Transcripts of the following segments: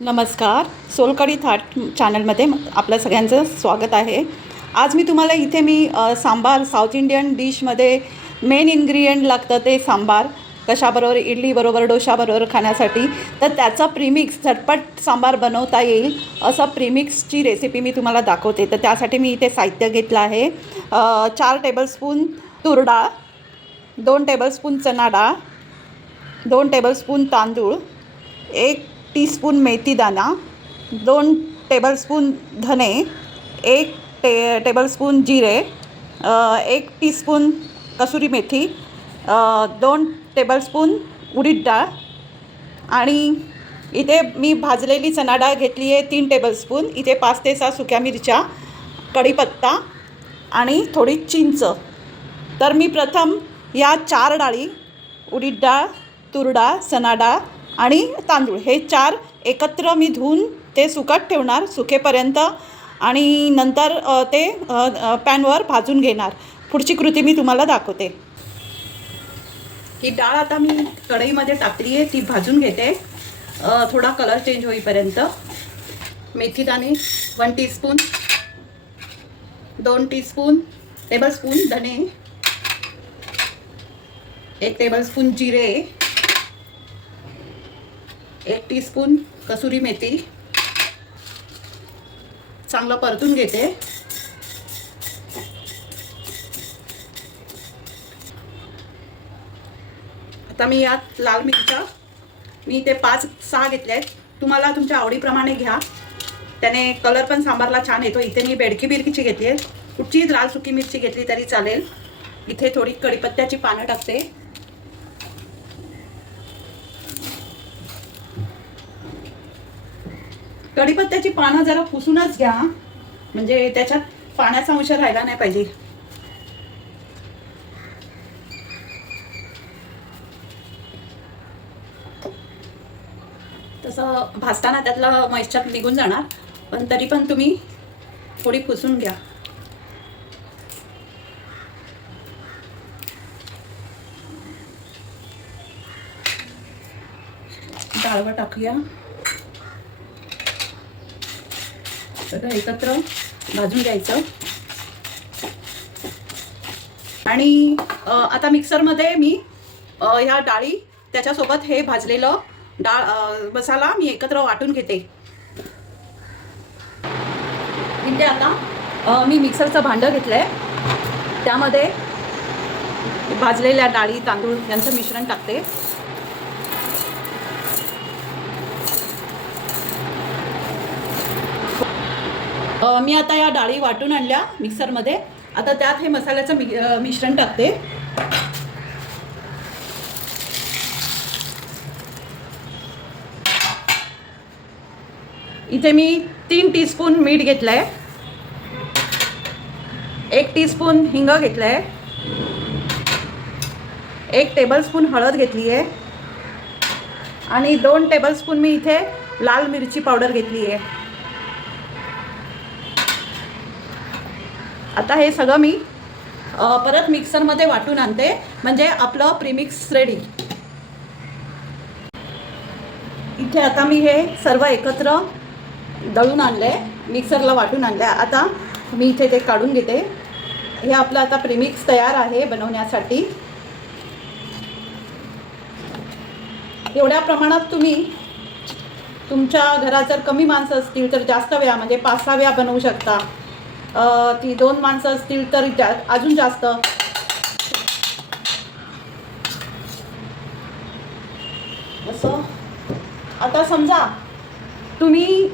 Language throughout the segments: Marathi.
नमस्कार, सोलकढी थाट चॅनलमध्ये आपल्या सगळ्यांचं स्वागत आहे. आज मी तुम्हाला इथे सांबार साऊथ इंडियन डिशमध्ये मेन इन्ग्रेडियंट लागतं ते सांबार. कशाबरोबर? इडलीबरोबर, डोशाबरोबर खाण्यासाठी. तर त्याचा प्रीमिक्स झटपट सांबार बनवता येईल असं प्रीमिक्सची रेसिपी मी तुम्हाला दाखवते. तर त्यासाठी मी इथे साहित्य घेतलं आहे. 4 टेबलस्पून तूर डाळ, 2 टेबलस्पून चणा डाळ, 2 टेबलस्पून तांदूळ, 1 टीस्पून मेथीदाणा, 2 टेबलस्पून धने, 1 टेबलस्पून जिरे, 1 टीस्पून कसुरी मेथी, 2 टेबलस्पून उडीद डाळ आणि इथे मी भाजलेली चणा डाळ घेतली आहे 3 टेबलस्पून. इथे 5 ते 6 सुक्या मिरच्या, कढीपत्ता आणि थोडी चिंच. तर मी प्रथम या 4 डाळी उडीद डाळ, तूर डाळ, चणा डाळ आणि तांदूळ हे 4 एकत्र मी धुवून ते सुकत ठेवणार सुकेपर्यंत आणि नंतर ते पॅनवर भाजून घेणार. पुढची कृती मी तुम्हाला दाखवते. ही डाळ आता मी कढईमध्ये टाकली आहे, ती भाजून घेते थोडा कलर चेंज होईपर्यंत. मेथीदाणे 1 टीस्पून, 2 टेबलस्पून धने, 1 टेबलस्पून जिरे, 1 टीस्पून कसुरी मेथी. चांगलं परतून घेते. आता मी यात लाल मिरच्या मी ते 5-6 घेतल्या आहेत. तुम्हाला तुमच्या आवडीप्रमाणे घ्या, त्याने कलर पण सांबारला छान येतो. इथे मी बेडकी मिरची घेतली आहे, कुठची लाल सुकी मिरची घेतली तरी चालेल. इथे थोडी कढीपत्त्याची पानं टाकते. कढीपत्त्याची पानं जरा पुसूनच घ्या, म्हणजे त्याच्यात पाण्याचा अंश राहिला नाही पाहिजे. तसं भाजताना त्यातलं मॉइश्चर निघून जाणार, पण तरी पण तुम्ही थोडी पुसून घ्या. डाळवं टाकूया. सगळं एकत्र भाजून घ्यायचं. आणि आता मिक्सरमध्ये मी ह्या डाळी त्याच्यासोबत हे भाजलेलं मसाला मी एकत्र वाटून घेते. इथे आता मी मिक्सरचं भांडं घेतलं आहे, त्यामध्ये भाजलेल्या डाळी तांदूळ यांचं मिश्रण टाकते. मी आता या डाळी वाटून आणल्या मिक्सरमध्ये. आता त्यात हे मसाल्याचं मिश्रण टाकते. इथे मी 3 टीस्पून मीठ घेतलं आहे, 1 टीस्पून हिंग घेतलं आहे, 1 टेबलस्पून हळद घेतली आहे आणि 2 टेबलस्पून मी इथे लाल मिरची पावडर घेतली आहे. आता हे सगळं मी परत मिक्सरमध्ये वाटून आणते, म्हणजे आपलं प्रीमिक्स रेडी. इथे आता मी हे सर्व एकत्र दळून आणले, मिक्सरला वाटून आणले. आता मी इथे ते काढून घेते. हे आपलं आता प्रीमिक्स तयार आहे बनवण्यासाठी. एवढ्या प्रमाणात तुम्ही तुमच्या घरात जर कमी माणसं असतील तर जास्त वेळा, म्हणजे 5-6 वेळा बनवू शकता. ती 2 माणसं असतील तर अजून जास्त. असं आता समजा तुम्ही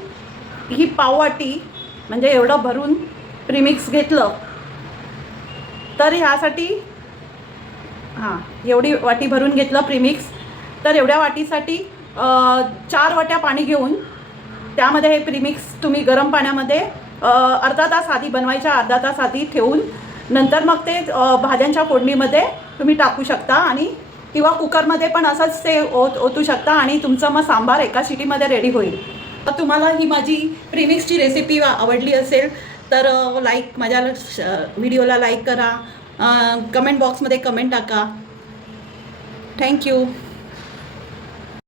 ही पाववाटी म्हणजे एवढं भरून प्रीमिक्स घेतलं तर ह्यासाठी एवढी वाटी भरून घेतलं प्रीमिक्स, तर एवढ्या वाटीसाठी 4 वाट्या पाणी घेऊन त्यामध्ये हे प्रीमिक्स तुम्ही गरम पाण्यामध्ये अर्धा तास आधी बनवायच्या, अर्धा तास आधी ठेवून नंतर मग ते भाज्यांच्या फोडणीमध्ये तुम्ही टाकू शकता आणि किंवा कुकरमध्ये पण असंच ते ओतू शकता आणि तुमचं मग सांबार एका शिटीमध्ये रेडी होईल. तर तुम्हाला ही माझी प्रीमिक्सची रेसिपी आवडली असेल तर माझ्या व्हिडिओला लाईक करा, कमेंट बॉक्समध्ये कमेंट टाका. थँक्यू.